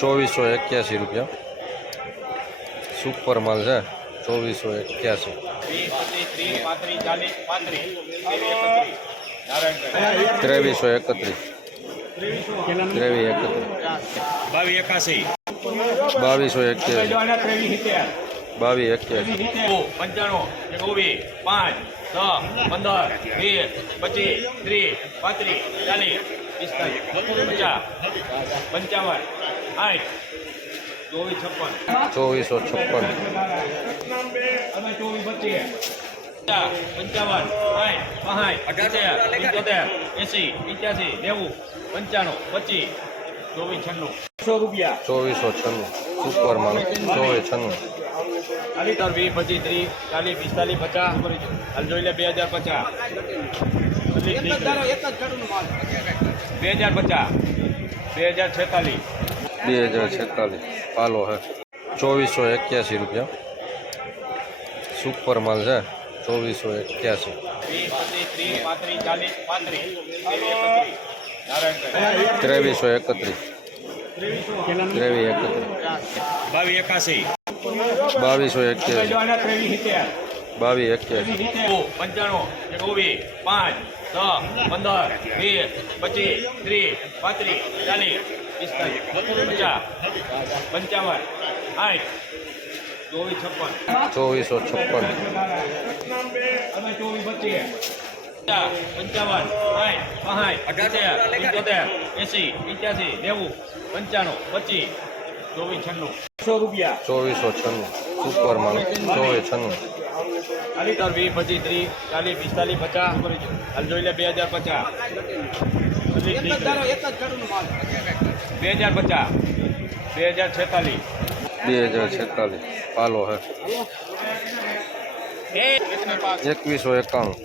ચોવીસો એક્યાસી રૂપિયા. સુપર માલ છે. ચોવીસો એક્યાસી. ત્રેવીસ એકત્રીસ. ત્રેવીસો એકત્રીસ. એકાસી બાવીસો એક્યાસી બાવીસ એક્યાસી પંચાણું. ચોવીસ પાંચ, છ, પંદર, વીસ, પચીસ, ત્રીસ, પાંત્રીસ, ચાલીસ પંચાવન. ચોવીસ છપ્પન. ચોવીસો છપ્પન. અને ચોવીસ પચીસ. પંચાવન પંચોતેર એંસી પંચ્યાસી નેવું પંચાણું પચીસ ચોવીસ છન્નું. રૂપિયા. ચોવીસો છન્નું. સુપર માલ. ચોવીસ છન્નું. લીટર વીસ પચીસ ત્રીસ ચાલીસ પિસ્તાલીસ પચાસ હાલ જોઈ લે બે હજાર પચાસ. બે હજાર પચાસ. બે હજાર છેતાલીસ. બે હજાર છેતાલીસ. પાલો હે. ચોવીસો એક્યાસી રૂપિયા. સુપર માલ છે. ચોવીસો એક્યાસી. ત્રેવીસ એકત્રીસ. ત્રેવીસો એકત્રીસ. એકાસી. બાવીસો એક્યાસી. બાવીસ એક્યાસી. પંચાણું ચોવીસ પાંચ દસ પંદર વીસ પચીસ ત્રીસ પાંત્રીસ ચાલીસ. પંચાવન. સાઠ ચોવીસ છપ્પન ચોવીસો છપ્પન ચોવીસ પચીસ પંચાવન સાઠ પાંસઠ અઠ્યાસી પંચોતેર એંસી નેવું પંચાણું પચીસ ચોવીસ છન્નું સો રૂપિયા ચોવીસો છન્નું ચોવીસ છન્નું લીટર વીસ પચીસ ત્રીસ ચાલીસ પિસ્તાલીસ પચાસ હાલ જોઈ બે હજાર પચાસ બે હજાર પચાસ. બે હજાર છેતાલીસ. બે હજાર છેતાલીસ. પાલો હે. એકવીસો એકાણું.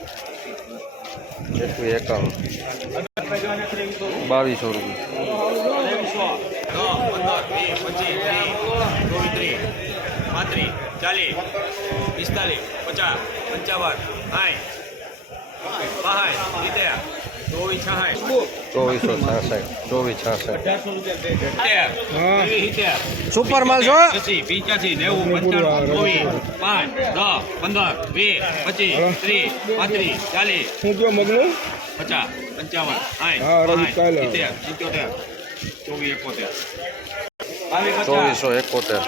એકવીસ એકાણું. બાવીસો રૂપિયા. પાંત્રીસ ચાલીસ પિસ્તાલીસ પચાસ પંચાવન સાઠ પાંસઠ સિત્તેર ચોવીસ છાસઠ ચોવીસો છાસઠ સુપર માલ છો પંચ્યાસી નેવું પંચાણું ચોવીસ પાંચ દસ પંદર વીસ પચીસ ત્રીસ પાંત્રીસ ચાલીસ શું કયો મગનું? પચાસ પંચાવન સાઠ સિત્તેર ચોવીસ એકોતેર. ચોવીસો એકોતેર.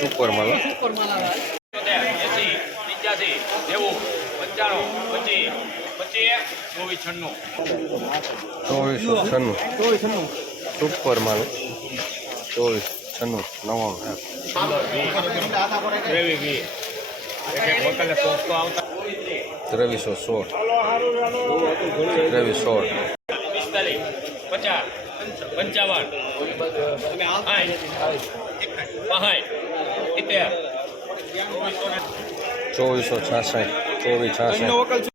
સુપર માલ સુપર માલ પંચ્યાસી નેવું પંચાણું પચીસ ચોવીસ છન્નું. ચોવીસો છન્નું. સુપર માલ. ચોવીસ છન્નું. નવ્વાણું. ત્રેવીસ સોળ. ત્રેવીસ સોળ. પચાસ પંચાવન ચોવીસો છાસઠ ચોવીસ છાસઠ.